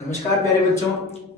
नमस्कार प्यारे बच्चों,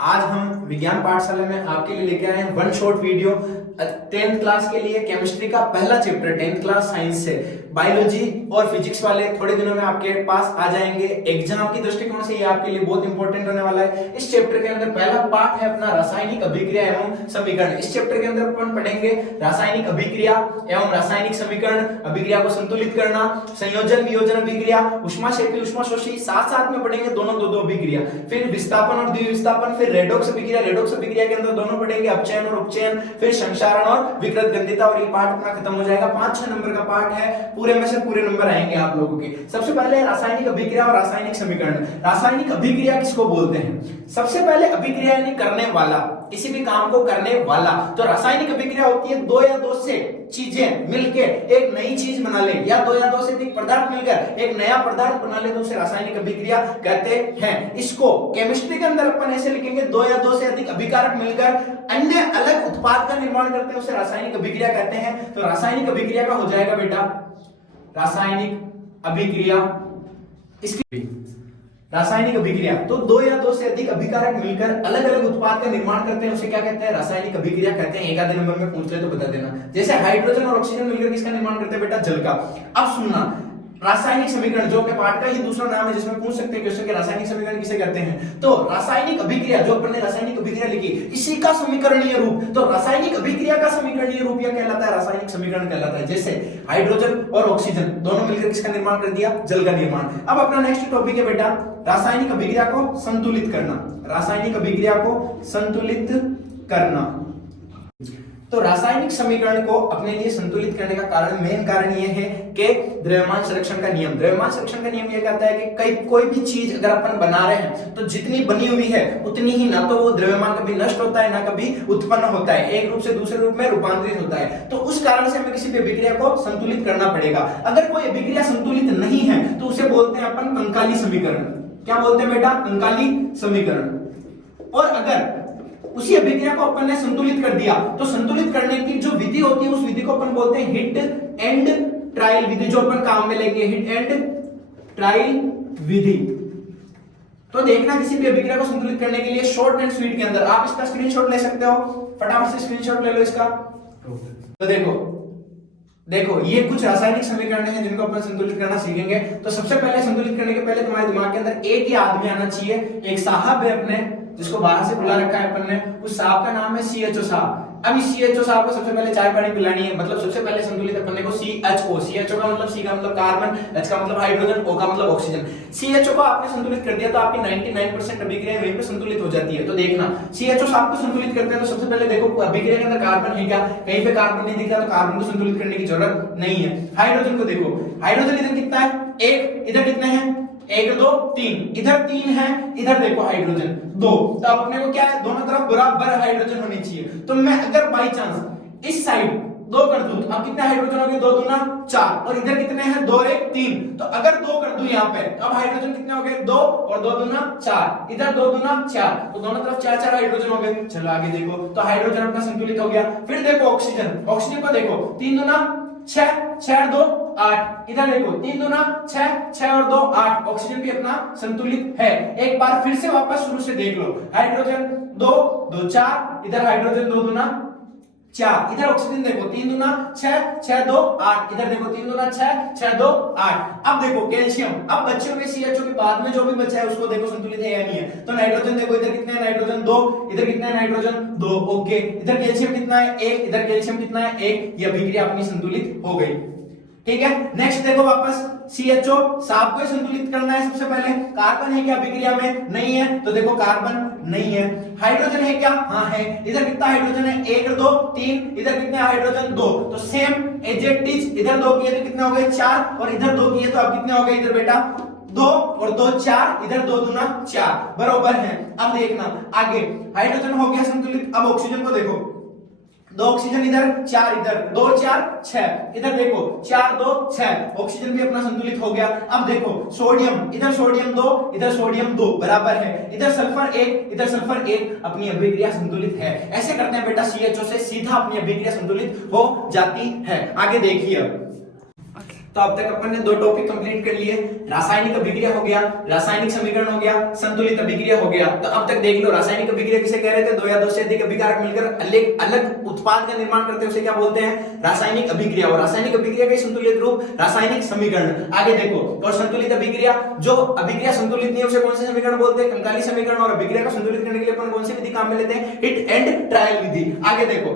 आज हम विज्ञान पाठशाला में आपके लिए लेके आए हैं one shot video 10th class के लिए। केमिस्ट्री का पहला चैप्टर 10th क्लास साइंस से बायोलॉजी और फिजिक्स वाले थोड़े दिनों में आपके पास आ जाएंगे। एग्जाम की दृष्टिकोण से ये आपके लिए बहुत इंपॉर्टेंट होने वाला है। इस चैप्टर के अंदर पहला पार्ट है अपना रासायनिक अभिक्रिया एवं समीकरण। इस चैप्टर के अंदर अपन पढ़ेंगे रासायनिक अभिक्रिया एवं रासायनिक समीकरण, अभिक्रिया को संतुलित करना, संयोजन वियोजन अभिक्रिया, ऊष्माक्षेपी ऊष्माशोषी, साथ साथ में पढ़ेंगे दोनों दो अभिक्रिया, फिर विस्थापन और द्विविस्थापन, फिर रेडॉक्स अभिक्रिया। रेडॉक्स अभिक्रिया के अंदर दोनों पढ़ेंगे अपचयन और उपचयन, फिर संक्षारण और विकृत गंधिता, और ये पार्ट अपना खत्म हो जाएगा। 5-6 नंबर का पार्ट है, पूरे में से पूरे नंबर आएंगे आप लोगों के। सबसे पहले रासायनिक अभिक्रिया और रासायनिक समीकरण। रासायनिक अभिक्रिया किसको बोलते हैं? सबसे पहले अभिक्रिया यानी करने वाला, किसी भी काम को करने वाला। तो रासायनिक अभिक्रिया होती है दो या दो से चीजें मिलकर एक नई चीज बना ले, या दो या दो से अधिक पदार्थ मिलकर एक नया पदार्थ बना ले, तो उसे रासायनिक अभिक्रिया कहते हैं। इसको केमिस्ट्री के अंदर अपन ऐसे लिखेंगे, दो या दो से अधिक अभिकारक मिलकर अन्य अलग उत्पाद का निर्माण करते हैं, उसे रासायनिक अभिक्रिया कहते हैं। तो रासायनिक अभिक्रिया का हो जाएगा बेटा रासायनिक अभिक्रिया। इसकी रासायनिक अभिक्रिया तो दो या दो से अधिक अभिकारक मिलकर अलग अलग उत्पाद का निर्माण करते हैं, उसे क्या कहते हैं? रासायनिक अभिक्रिया कहते हैं। एक आधे नंबर में पूछ ले तो बता देना। जैसे हाइड्रोजन और ऑक्सीजन मिलकर किसका निर्माण करते हैं बेटा? जल का। अब सुनना, रासायनिक समीकरण जो अपने पाठ का ही दूसरा नाम है, जिसमें पूछ सकते हैं क्वेश्चन के रासायनिक समीकरण किसे कहते हैं। तो रासायनिक अभिक्रिया जो अपन ने रासायनिक अभिक्रिया लिखी, इसी का समीकरणीय रूप, तो रासायनिक अभिक्रिया का समीकरणीय रूप यह कहलाता है रासायनिक समीकरण कहलाता है। जैसे हाइड्रोजन और ऑक्सीजन दोनों मिलकर किसका निर्माण कर दिया? जल का निर्माण। अब अपना नेक्स्ट टॉपिक है बेटा रासायनिक अभिक्रिया को संतुलित करना। रासायनिक अभिक्रिया को संतुलित करना। तो रासायनिक समीकरण को अपने लिए संतुलित करने का कारण, मेन कारण यह है कि द्रव्यमान संरक्षण का नियम। द्रव्यमान संरक्षण का नियम यह कहता है कि कोई भी चीज अगर अपन बना रहे हैं तो जितनी बनी हुई है उतनी ही, ना तो वो द्रव्यमान कभी नष्ट होता है ना कभी उत्पन्न होता है, एक रूप से दूसरे रूप में रूपांतरित होता है। तो उस कारण से हमें किसी भी अभिक्रिया को संतुलित करना पड़ेगा। अगर कोई अभिक्रिया संतुलित नहीं है तो उसे बोलते हैं अपन कंकाली समीकरण। क्या बोलते हैं बेटा? कंकाली समीकरण। और अगर उसी अभिक्रिया को अपन ने संतुलित कर दिया तो संतुलित करने की जो विधि होती है उस विधि को अपन बोलते हैं हिट एंड ट्रायल विधि, जो अपन काम में लेंगे हिट एंड ट्रायल विधि। तो देखना, किसी भी अभिक्रिया को संतुलित करने के लिए शॉर्ट एंड स्वीट के अंदर आप इसका स्क्रीनशॉट ले सकते हो, फटाफट से स्क्रीनशॉट ले लो इसका। तो देखो ये कुछ रासायनिक समीकरण हैं जिनको अपन संतुलित करना सीखेंगे। तो सबसे पहले संतुलित करने के पहले तुम्हारे दिमाग के अंदर एक ही आदमी आना चाहिए। एक साहब है अपने, जिसको बाहर से बुला रखा है अपन ने, उस साहब का नाम है CHO साहब। अब इस CHO साहब को सबसे पहले चाय पानी पिलानी है। मतलब सबसे पहले संतुलित अपन को CHO, CHO का मतलब C का मतलब कार्बन, H का मतलब हाइड्रोजन, O का मतलब ऑक्सीजन। CHO को आपने संतुलित कर दिया तो आपकी 99% अभिक्रिया वहीं पे संतुलित हो जाती है। तो देखना, CHO साहब को संतुलित करते हैं तो सबसे पहले देखो अभिक्रिया के अंदर कार्बन है क्या? कहीं पे कार्बन नहीं दिख रहा तो कार्बन को संतुलित करने की जरूरत नहीं है। हाइड्रोजन को देखो, हाइड्रोजन इधर कितना है? 1, इधर कितने हैं? 1 2 3, इधर 3 है, इधर देखो हाइड्रोजन 2। तो अब अपने को क्या है? दोनों तरफ बराबर हाइड्रोजन होनी चाहिए। तो मैं अगर बाई चांस इस साइड 2 कर दूं तो अब कितने हाइड्रोजन हो गए? 2 दूना 4, और इधर कितने हैं? 2 और 1 3। तो अगर 2 कर दूं यहाँ पे तो अब हाइड्रोजन कितने हो गए? 2 और 2 दूना 4, इधर 2 दूना 4, तो दोनों तरफ 4 हाइड्रोजन हो गए। चलो आगे देखो, तो हाइड्रोजन अपना संतुलित हो गया। फिर देखो ऑक्सीजन, ऑक्सीजन को देखो 3 दूना 6, 6 और 2 8, इधर देखो 3 दूना 6, 6 और 2 8, ऑक्सीजन भी अपना संतुलित है। एक बार फिर से वापस शुरू से देख लो, हाइड्रोजन 2 2 4, इधर हाइड्रोजन 2 दूना 4, इधर ऑक्सीजन देखो 3 दूना 6, 6 2 8, इधर देखो 3 दूना 6, 6 2 8। अब देखो कैल्शियम, अब बच्चे होंगे CHO के बाद में जो भी बचा है उसको देखो संतुलित है या नहीं है। तो नाइट्रोजन देखो, इधर कितने हैं? नाइट्रोजन 2, इधर कितने हैं? Nitrogen 2, okay. इधर कैल्शियम कितना है? 1, इधर कैल्शियम कितना है? 1। ये अभिक्रिया अपनी संतुलित हो गई। ठीक है, नेक्स्ट देखो वापस CHO साहब को संतुलित करना है। सबसे पहले कार्बन है क्या अभिक्रिया में? नहीं है, तो देखो कार्बन नहीं है। हाइड्रोजन है क्या? हाँ है। इधर कितना हाइड्रोजन है? 1 2 3, इधर कितने हाइड्रोजन? 2। तो सेम एज इट इज, इधर 2 किए तो कितने हो गए? 4, और इधर 2 किए तो अब कितने हो गए? इधर बेटा 2 और 2 4, इधर 2 दूना 4, बराबर है। अब देखना आगे, हाइड्रोजन हो गया संतुलित। अब ऑक्सीजन को देखो, 2 ऑक्सीजन इधर, 4 इधर, 2 4 6, इधर देखो 4 2 6, ऑक्सीजन भी अपना संतुलित हो गया। अब देखो सोडियम, इधर सोडियम 2, इधर सोडियम 2, बराबर है। इधर सल्फर 1, इधर सल्फर 1, अपनी अभिक्रिया संतुलित है। ऐसे करते हैं बेटा, CHO से सीधा अपनी अभिक्रिया संतुलित हो जाती है। आगे देखिए, तो अब तक अपन ने दो टॉपिक कंप्लीट कर लिए, रासायनिक अभिक्रिया हो गया, रासायनिक समीकरण हो गया, संतुलित अभिक्रिया हो गया। तो अब तक देख लो रासायनिक अभिक्रिया किसे कह रहे थे, दो या दो से अधिक अभिकारक मिलकर अलग अलग उत्पाद का निर्माण करते हैं, उसे क्या बोलते हैं, रासायनिक अभिक्रिया। और रासायनिक अभिक्रिया का संतुलित रूप रासायनिक समीकरण। आगे देखो, और संतुलित अभिक्रिया, जो अभिक्रिया संतुलित नहीं है उसे कौन से समीकरण बोलते हैं, कंकाली समीकरण। और अभिक्रिया को संतुलित करने के लिए अपन कौन सी विधि काम में लेते हैं, हिट एंड ट्रायल विधि। आगे देखो,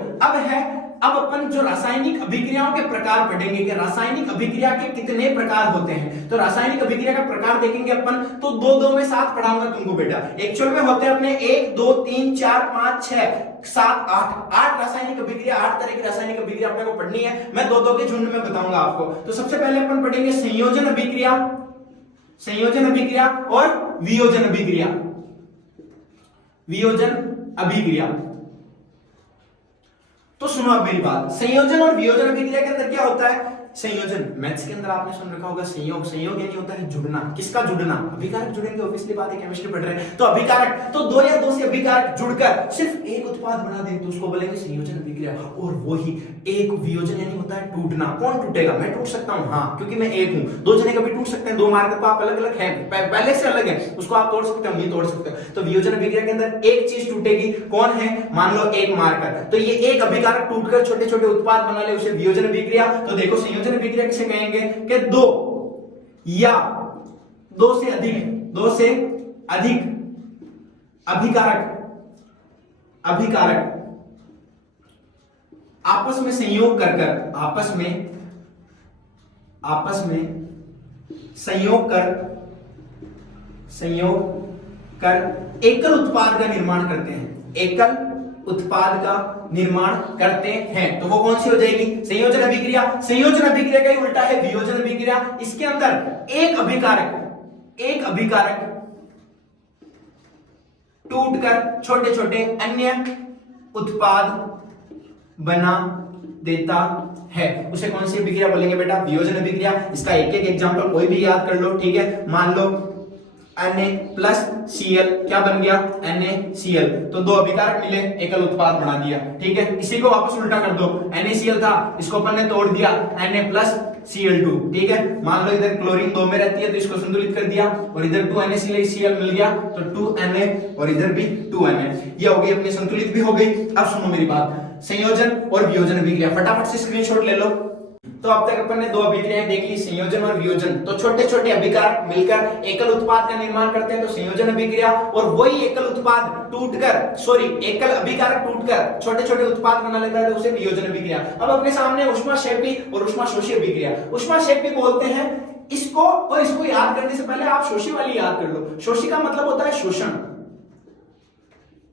अब अपन जो रासायनिक अभिक्रियाओं के प्रकार पढ़ेंगे कि रासायनिक अभिक्रिया के कितने प्रकार होते हैं। तो रासायनिक अभिक्रिया का प्रकार देखेंगे अपन, तो दो में 7 पढ़ाऊंगा तुमको बेटा। एक्चुअल में होते हैं अपने 1 2 3 4 5 6 7 8 रासायनिक अभिक्रिया, 8 तरह की रासायनिक अभिक्रिया अपने को पढ़नी है। मैं दो के झुंड में बताऊंगा आपको। तो सबसे पहले अपन पढ़ेंगे संयोजन अभिक्रिया, संयोजन अभिक्रिया और वियोजन अभिक्रिया। वियोजन अभिक्रिया, तो सुनो अब मेरी बात, संयोजन और वियोजन अभिक्रिया के अंदर क्या होता है, संयोजन मैथ्स के अंदर आपने सुन रखा होगा संयोग, संयोग यानी होता है जुड़ना। किसका जुड़ना, अभिकारक जुड़ेंगे, ऑब्वियसली बात है, केमिस्ट्री पढ़ रहे हैं तो अभिकारक, तो दो या दो से अभिकारक जुड़कर सिर्फ एक उत्पाद बना दें तो उसको बोलेंगे संयोजन अभिक्रिया। और वही एक वियोजन यानी होता है टूटना। कौन टूटेगा, मैं टूट सकता हूं, हाँ, क्योंकि मैं एक हूं। दो जने कभी टूट सकते हैं, दो मार्कर को आप अलग अलग हैं, पहले से अलग है, उसको आप तोड़ सकते हो, नहीं तोड़ सकते हो। तो वियोजन अभिक्रिया के अंदर एक चीज टूटेगी, कौन है, मान लो एक मार्कर, तो ये एक अभिकारक टूटकर छोटे छोटे उत्पाद बना ले, उसे वियोजन अभिक्रिया। तो देखो संयोजन अभिक्रिया किसे कहेंगे कि दो या दो से अधिक अभिकारक आपस में संयोग कर एकल उत्पाद का निर्माण करते हैं, एकल उत्पाद का निर्माण करते हैं। तो वो कौन सी हो जाएगी, संयोजन अभिक्रिया। संयोजन अभिक्रिया का ही उल्टा है वियोजन अभिक्रिया। इसके अंदर एक अभिकारक टूटकर छोटे छोटे अन्य उत्पाद बना देता है, उसे कौन सी अभिक्रिया बोलेंगे बेटा, वियोजन अभिक्रिया। इसका एक एक एग्जांपल कोई भी याद कर लो, ठीक है। मान लो Na+Cl क्या बन गया, NaCl, तो दो अभिकारक मिले, एकल उत्पाद बना दिया, ठीक है। इसी को वापस उल्टा कर दो, NaCl था, इसको अपन ने तोड़ दिया, Na+Cl2, ठीक है। मान लो इधर क्लोरीन 2 में रहती है तो इसको संतुलित कर दिया, और इधर 2NaCl मिल गया तो 2Na, और इधर भी 2Na, ये हो गई अपनी संतुलित भी हो गई। अब सुनो मेरी बात, संयोजन और वियोजन अभिक्रिया, फटाफट से स्क्रीनशॉट ले लो। तो अब तक अपन ने दो अभिक्रियाएं देख ली, संयोजन और वियोजन। तो छोटे छोटे अभिकारक मिलकर एकल उत्पाद का निर्माण करते हैं तो संयोजन अभिक्रिया, और वही एकल अभिकारक टूटकर छोटे छोटे उत्पाद बना लेता है तो उसे वियोजन अभिक्रिया। अब अपने सामने ऊष्माक्षेपी और ऊष्माशोषी अभिक्रिया। ऊष्माक्षेपी बोलते हैं इसको, और इसको याद करने से पहले आप शोषी वाली याद कर लो। शोषी का मतलब होता है शोषण,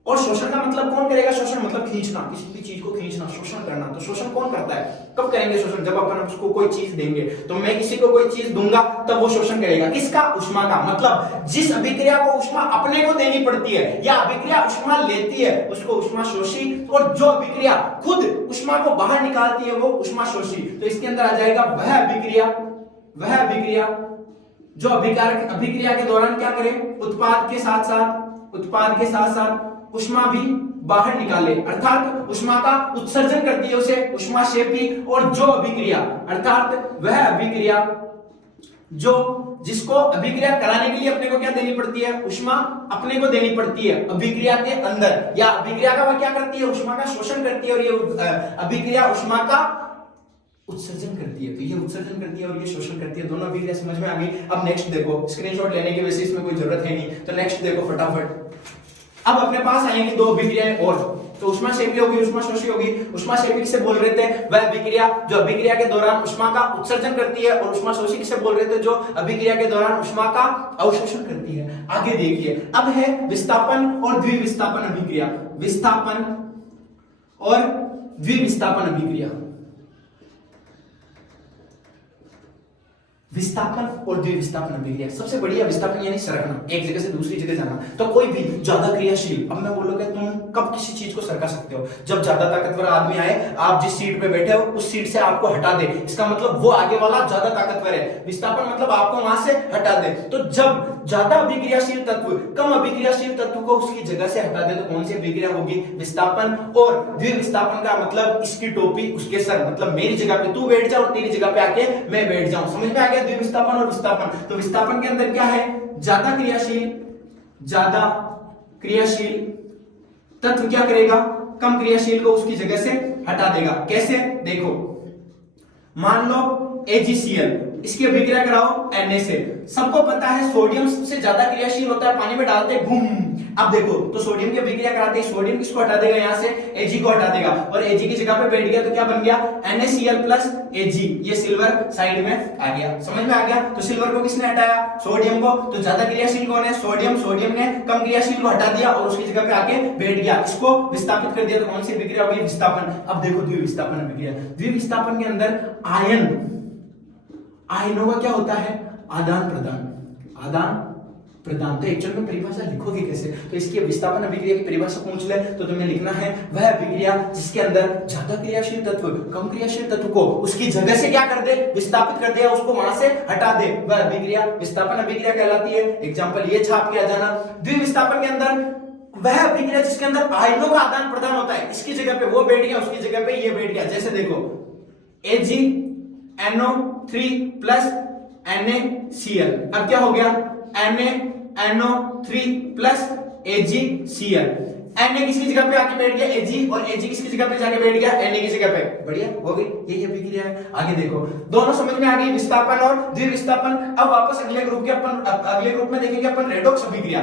और शोषण का मतलब कौन करेगा, शोषण मतलब खींचना, किसी भी चीज को खींचना, शोषण करना। तो शोषण कौन करता है, कब करेंगे शोषण, जब अपन उसको कोई चीज देंगे। तो मैं किसी को कोई चीज दूंगा तब वो शोषण करेगा, किसका, उष्मा का। मतलब जिस अभिक्रिया को उष्मा अपने को देनी पड़ती है या अभिक्रिया उष्मा लेती है उसको उष्माशोषी, और जो अभिक्रिया खुद उष्मा को बाहर निकालती है वो उष्माशोषी। तो इसके अंदर आ जाएगा वह अभिक्रिया जो अभिक्रिया के दौरान क्या करे, उत्पाद के साथ साथ उष्मा भी बाहर निकाले, अर्थात उष्मा का उत्सर्जन करती है, उसे ऊष्माक्षेपी। और जो अभिक्रिया, अर्थात वह अभिक्रिया जो जिसको अभिक्रिया कराने के लिए अपने को क्या देनी पड़ती है, उष्मा अपने को देनी पड़ती है अभिक्रिया के अंदर, या अभिक्रिया का वह क्या करती है, उष्मा का शोषण करती है, और ये अभिक्रिया उष्मा का उत्सर्जन करती है। तो ये उत्सर्जन करती है और ये शोषण करती है, दोनों अभिक्रिया समझ में आ गई। अब नेक्स्ट देखो, स्क्रीनशॉट लेने की वैसे इसमें कोई जरूरत है नहीं, तो नेक्स्ट देखो फटाफट। अब अपने पास आएंगी दो अभिक्रियाएं और, तो ऊष्माक्षेपी होगी, ऊष्माशोषी होगी। ऊष्माक्षेपी किसे बोल रहे थे, वह अभिक्रिया जो अभिक्रिया के दौरान उष्मा का उत्सर्जन करती है, और ऊष्माशोषी किसे बोल रहे थे, जो अभिक्रिया के दौरान उष्मा का अवशोषण करती है। आगे देखिए, अब है विस्थापन और द्विविस्थापन अभिक्रिया। विस्थापन और द्विविस्थापन अभिक्रिया। विस्थापन और द्विविस्थापन अभिक्रिया। सबसे बढ़िया विस्थापन यानी सरकना, एक जगह से दूसरी जगह जाना। तो कोई भी ज्यादा क्रियाशील, अब मैं बोलूंगा तुम कब किसी चीज को सरका सकते हो, जब ज्यादा ताकतवर आदमी आए, आप जिस सीट पे बैठे हो उस सीट से आपको हटा दे, इसका मतलब वो आगे वाला ज्यादा ताकतवर है। विस्थापन मतलब आपको वहां से हटा दे। तो जब ज्यादा अभिक्रियाशील तत्व कम अभिक्रियाशील तत्व को उसकी जगह से हटा दे तो कौन सी अभिक्रिया होगी? विस्थापन। और द्विविस्थापन का मतलब इसकी टोपी उसके सर, मतलब मेरी जगह पे तू बैठ जा और तेरी जगह पे आके मैं बैठ जाऊं। समझ में आ गया द्विविस्थापन और विस्थापन? तो विस्थापन के अंदर क्या है? ज्यादा क्रियाशील तत्व क्या करेगा? कम क्रियाशील को उसकी जगह से हटा देगा। कैसे? देखो, मान लो AgCl, इसकी अभिक्रिया कराओ Na से। सबको पता है सोडियम सबसे ज्यादा क्रियाशील होता है, पानी में डालते हैं घूम। अब देखो, तो सोडियम की अभिक्रिया कराते हैं, सोडियम किसको हटा देगा? यहां से Ag को हटा देगा और Ag की जगह पे बैठ गया तो क्या बन गया? NaCl plus Ag। ये सिल्वर साइड में आ गया। समझ में आ गया? तो सिल्वर को किसने हटाया? सोडियम को। तो ज्यादा क्रियाशील कौन है? सोडियम। सोडियम ने कम क्रियाशील को हटा दिया और उसकी जगह पे आके बैठ गया, इसको विस्थापित कर दिया। तो कौन सी अभिक्रिया होगी? विस्थापन। अब देखो द्विविस्थापन अभिक्रिया। द्विविस्थापन के अंदर आयनों का क्या होता है? आदान प्रदान। तो एक्चुअल में परिभाषा लिखोगे कैसे? तो इसकी विस्थापन अभिक्रिया की परिभाषा पूछ ले तो तुम्हें लिखना है वह अभिक्रिया जिसके अंदर ज्यादा क्रियाशील तत्व कम क्रियाशील तत्व को उसकी जगह से क्या कर दे? विस्थापित कर दे, उसको वहां से हटा दे, वह अभिक्रिया विस्थापन अभिक्रिया कहलाती है। एग्जांपल ये छाप के आ जाना। द्विविस्थापन के अंदर वह अभिक्रिया जिसके अंदर आयनों का आदान प्रदान होता है, इसकी जगह पे वो बैठ गया, उसकी जगह पे ये बैठ गया। जैसे देखो, AgNO3 प्लस NaCl। अब क्या हो गया? NaNO3 plus AgCl। Na किसकी जगह पे आके बैठ गया? Ag। और Ag किसकी जगह पे जाके बैठ गया? Na की जगह पे। बढ़िया हो गई, यही अभिक्रिया है। आगे देखो, दोनों समझ में आ गई, विस्थापन और द्विविस्थापन। अब वापस अगले ग्रुप में देखेंगे अपन रेडॉक्स अभिक्रिया।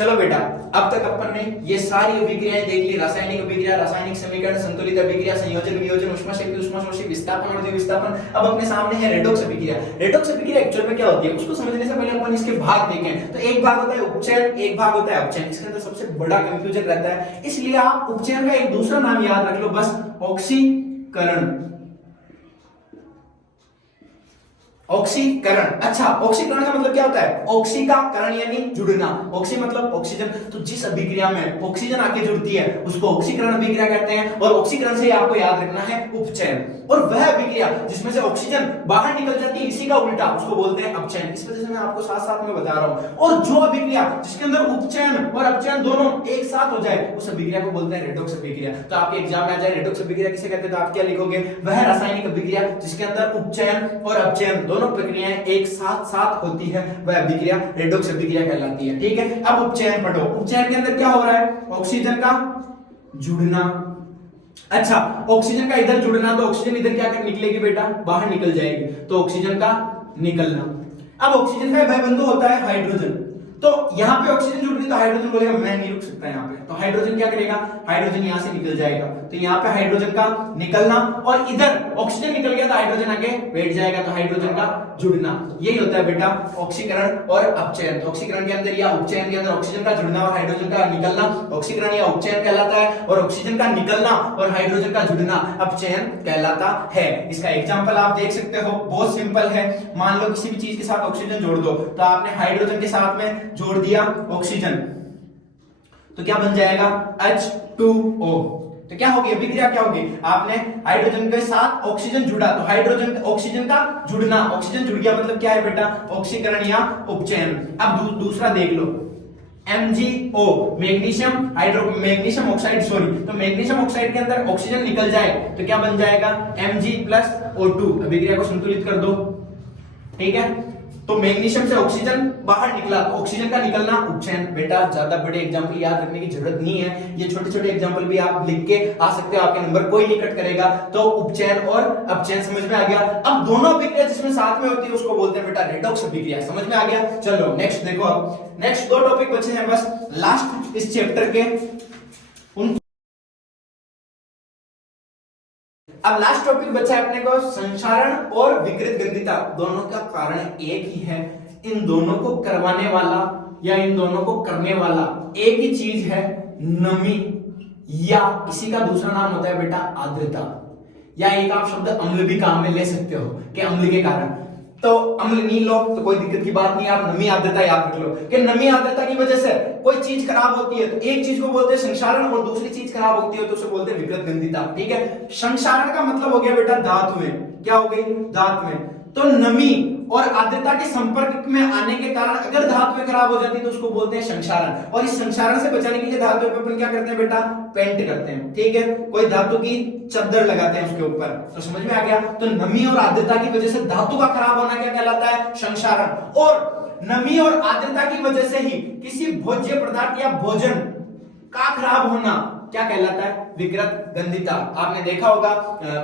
चलो बेटा, अब तक अपन ने ये सारी अभिक्रियाएं देख ली। रासायनिक अभिक्रिया, रासायनिक समीकरण, संतुलित अभिक्रिया, संयोजन वियोजन, ऊष्माशक्ति ऊष्माशोषी, विस्थापन और द्विविस्थापन। अब अपने सामने है रेडॉक्स अभिक्रिया। रेडॉक्स अभिक्रिया एक्चुअल में क्या होती है उसको समझने से पहले अपन इसके भाग देखें। तो एक भाग होता है उपचयन, एक भाग होता है अपचयन। इसके अंदर सबसे बड़ा कंफ्यूजन रहता है, इसलिए आप उपचयन का एक दूसरा नाम याद रख लो बस, ऑक्सीकरण। ऑक्सीकरण। अच्छा, ऑक्सीकरण का मतलब क्या होता है? ऑक्सी का करण यानी जुड़ना। ऑक्सी मतलब ऑक्सीजन। तो जिस अभिक्रिया में ऑक्सीजन आके जुड़ती है उसको ऑक्सीकरण अभिक्रिया कहते हैं। और ऑक्सीकरण से आपको याद रखना है उपचयन। और वह अभिक्रिया जिसमें से ऑक्सीजन बाहर निकल जाती है, इसी का उल्टा, उसको बोलते हैं अपचयन। इस वजह से मैं आपको साथ साथ में बता रहा हूं। और जो अभिक्रिया जिसके अंदर उपचयन और अपचयन दोनों एक साथ हो जाए उस अभिक्रिया को बोलते हैं रेडॉक्स अभिक्रिया। तो आपके एग्जाम में आ जाए रेडॉक्स अभिक्रिया किसे कहते हैं, तो आप क्या लिखोगे? वह रासायनिक अभिक्रिया जिसके अंदर उपचयन और अपचयन दोनों प्रक्रियाएं एक साथ होती है, वह अभिक्रिया रेडॉक्स अभिक्रिया कहलाती है। ठीक है, अब उपचयन पढ़ो। उपचयन के अंदर क्या हो रहा है? ऑक्सीजन का जुड़ना। अच्छा, ऑक्सीजन का इधर जुड़ना, तो ऑक्सीजन इधर क्या कर निकलेगी बेटा? बाहर निकल जाएगी, तो ऑक्सीजन का निकलना। अब ऑक्सीजन का भाई बंधु होता है हाइड्रोजन। तो यहां पे ऑक्सीजन जुड़ गई तो हाइड्रोजन बोलेगा मैं नहीं रुक सकता यहां पे, तो हाइड्रोजन क्या करेगा? हाइड्रोजन यहां से निकल जाएगा। तो यहां पे हाइड्रोजन का निकलना और इधर ऑक्सीजन निकल गया तो हाइड्रोजन आगे बैठ जाएगा, तो हाइड्रोजन का जुड़ना। यही होता है बेटा ऑक्सीकरण और अपचयन। तो ऑक्सीकरण के अंदर या उपचयन के अंदर ऑक्सीजन का जुड़ना और हाइड्रोजन का निकलना ऑक्सीकरण या उपचयन कहलाता है, और ऑक्सीजन का निकलना और हाइड्रोजन का जुड़ना अपचयन कहलाता है। इसका एग्जांपल आप देख सकते हो, बहुत सिंपल है। मान लो किसी भी चीज के साथ ऑक्सीजन जोड़ दो, तो आपने हाइड्रोजन के साथ में जोड़ दिया ऑक्सीजन, तो क्या बन जाएगा? H2O। तो क्या होगी अभिक्रिया? क्या होगी? आपने हाइड्रोजन के साथ ऑक्सीजन जुड़ा तो हाइड्रोजन ऑक्सीजन का जुड़ना, ऑक्सीजन जुड़ गया मतलब क्या है बेटा? ऑक्सीकरण या उपचयन। अब दूसरा देख लो, MgO, मैग्नीशियम ऑक्साइड, तो मैग्नीशियम ऑक्साइड के अंदर ऑक्सीजन निकल जाए तो क्या बन जाएगा? Mg+O2। अभिक्रिया को संतुलित कर दो। ठीक है, तो मैग्नीशियम से ऑक्सीजन बाहर निकला तो ऑक्सीजन का निकलना उपचयन। बेटा ज्यादा बड़े एग्जांपल याद रखने की जरूरत नहीं है, ये छोटे छोटे एग्जांपल भी आप लिख के आ सकते हो, आपके नंबर कोई नहीं कट करेगा। तो उपचयन और अपचयन समझ में आ गया। अब दोनों अभिक्रिया जिसमें साथ में होती है उसको बोलते हैं बेटा रेडॉक्स अभिक्रिया। समझ में आ गया? चलो नेक्स्ट देखो, अब नेक्स्ट दो टॉपिक बचे हैं बस लास्ट इस चैप्टर के। अब लास्ट टॉपिक बचा है अपने को संक्षारण और विकृत गंधिता। दोनों का कारण एक ही है, इन दोनों को करवाने वाला या इन दोनों को करने वाला एक ही चीज है, नमी, या इसी का दूसरा नाम होता है बेटा आर्द्रता, या एक आप शब्द अम्ल भी काम में ले सकते हो कि अम्ल के कारण। तो अम्ल नहीं लो तो कोई दिक्कत की बात नहीं, आप नमी आर्द्रता याद रख लो कि नमी आर्द्रता की वजह से कोई चीज खराब होती है तो एक चीज को बोलते हैं संक्षारण और दूसरी चीज खराब होती है तो उसे बोलते हैं विकृत गंधिता। ठीक है, संक्षारण का मतलब हो गया बेटा धातुएं, क्या हो गई? धातुएं। तो नमी और आर्द्रता के संपर्क में आने के कारण अगर धातुएं खराब हो जाती है तो उसको बोलते हैं संक्षारण। और इस संक्षारण से बचाने के लिए धातुओं पे अपन क्या करते हैं बेटा, पेंट करते हैं, ठीक है, कोई धातु की चद्दर लगाते हैं उसके ऊपर। तो समझ में आ गया। तो नमी और आर्द्रता की वजह से धातु का खराब होना क्या कहलाता है, संक्षारण। और नमी और आर्द्रता की वजह से ही किसी भोज्य पदार्थ या भोजन का खराब होना क्या कहलाता है, विकृत गंधिता। आपने देखा होगा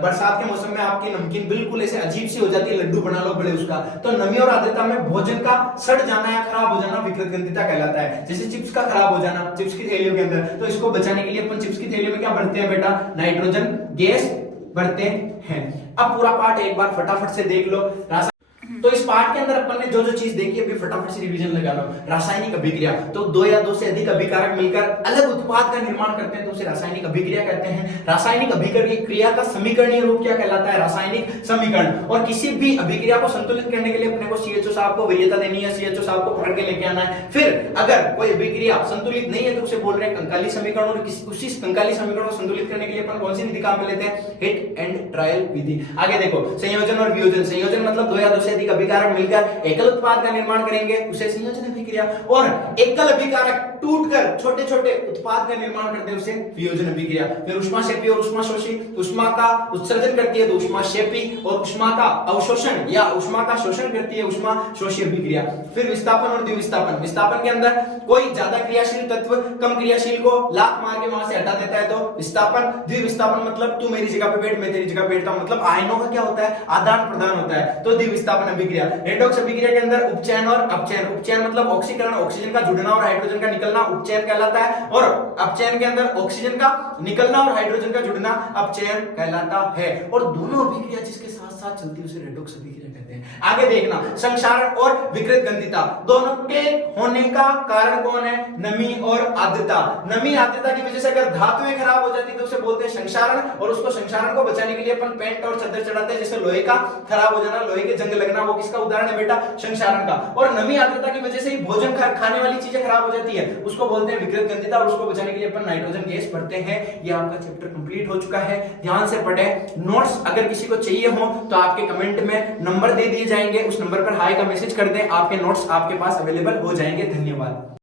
बरसात के मौसम में आपकी नमकीन बिल्कुल ऐसे अजीब सी हो जाती है, लड्डू बना लो बड़े उसका, तो नमी और आर्द्रता में भोजन का सड़ जाना या खराब हो जाना विकृत गंधिता कहलाता है। जैसे चिप्स का खराब हो जाना चिप्स की थैलियों के अंदर, तो इसको बचाने के लिए अपन चिप्स की थैलियों में क्या भरते हैं बेटा, नाइट्रोजन गैस भरते हैं। अब पूरा पार्ट एक बार फटाफट से देख लो। तो इस पार्ट के अंदर अपन ने जो जो चीज देखी अभी फटाफट से रिवीजन लगा लो। रासायनिक अभिक्रिया, तो दो या दो से अधिक अभिकारक मिलकर अलग उत्पाद का निर्माण करते हैं तो उसे रासायनिक अभिक्रिया कहते हैं। रासायनिक अभिक्रिया का समीकरणीय रूप क्या कहलाता है, रासायनिक समीकरण। और किसी भी अभिक्रिया को संतुलित करने के लिए अपने को CHO साहब को वरीयता देनी है, CHO साहब को पकड़ के लेके आना है। फिर अगर कोई अभिक्रिया संतुलित नहीं है तो उसे बोल रहे हैं कंकाली समीकरण। और उसी कंकाली समीकरण को संतुलित करने के लिए अपन कौन सी विधि काम में लेते हैं, हिट एंड ट्रायल विधि। आगे देखो संयोजन और वियोजन। संयोजन मतलब दो या दो से अधिक अभिकारक मिलकर एकल उत्पाद का निर्माण करेंगे, उसे संयोजन अभिक्रिया। और एकल अभिकारक टूटकर छोटे छोटे उत्पाद का निर्माण करते हैं, उसे वियोजन अभिक्रिया। फिर ऊष्माक्षेपी और ऊष्माशोषी, ऊष्मा का उत्सर्जन करती है तो ऊष्माक्षेपी, और ऊष्मा का अवशोषण या ऊष्मा का शोषण करती है ऊष्माशोषी अभिक्रिया। फिर विस्थापन और द्विविस्थापन। विस्थापन के अंदर कोई ज्यादा क्रियाशील तत्व कम क्रियाशील को लात मार के वहां से हटा देता है तो विस्थापन। द्विविस्थापन मतलब तू मेरी जगह पे बैठ, मैं तेरी जगह बैठता हूं, मतलब आयनों का क्या होता है, आदान प्रदान होता है, तो द्विविस्थापन अभिक्रिया। रेडॉक्स अभिक्रिया के अंदर उपचयन और अपचयन। उपचयन मतलब ऑक्सीकरण, ऑक्सीजन का जुड़ना और हाइड्रोजन का निकलना उपचयन कहलाता है। और अपचयन के अंदर ऑक्सीजन का निकलना और हाइड्रोजन का जुड़ना अपचयन कहलाता है। और दोनों अभिक्रिया जिसके साथ साथ चलती है उसे रेडॉक्स अभिक्रिया कहते हैं। आगे देखना संक्षारण और विकृत गंधिता, दोनों के होने का कारण कौन है, नमी और आर्द्रता। नमी आर्द्रता की वजह से अगर धातुएं खराब हो जाती है तो उसे बोलते हैं संक्षारण। और उसको संक्षारण को बचाने के लिए अपन पेंट और चद्दर चढ़ाते हैं। जैसे लोहे का खराब हो जाना, लोहे के जंग लगना, वो किसका उदाहरण है बेटा, संक्षारण का। और नमी आर्द्रता की वजह से ही भोजन खाने वाली चीजें खराब हो जाती है, उसको बोलते हैं विकृत गंधिता। और उसको बचाने के लिए अपन नाइट्रोजन गैस भरते हैं। ये आपका चैप्टर कंप्लीट हो चुका है, ध्यान से पढ़े। नोट्स अगर किसी को चाहिए हो तो आपके कमेंट में नंबर दे दिए जाएंगे, उस नंबर पर हाई का मैसेज कर दें, आपके नोट्स आपके पास अवेलेबल हो जाएंगे। धन्यवाद।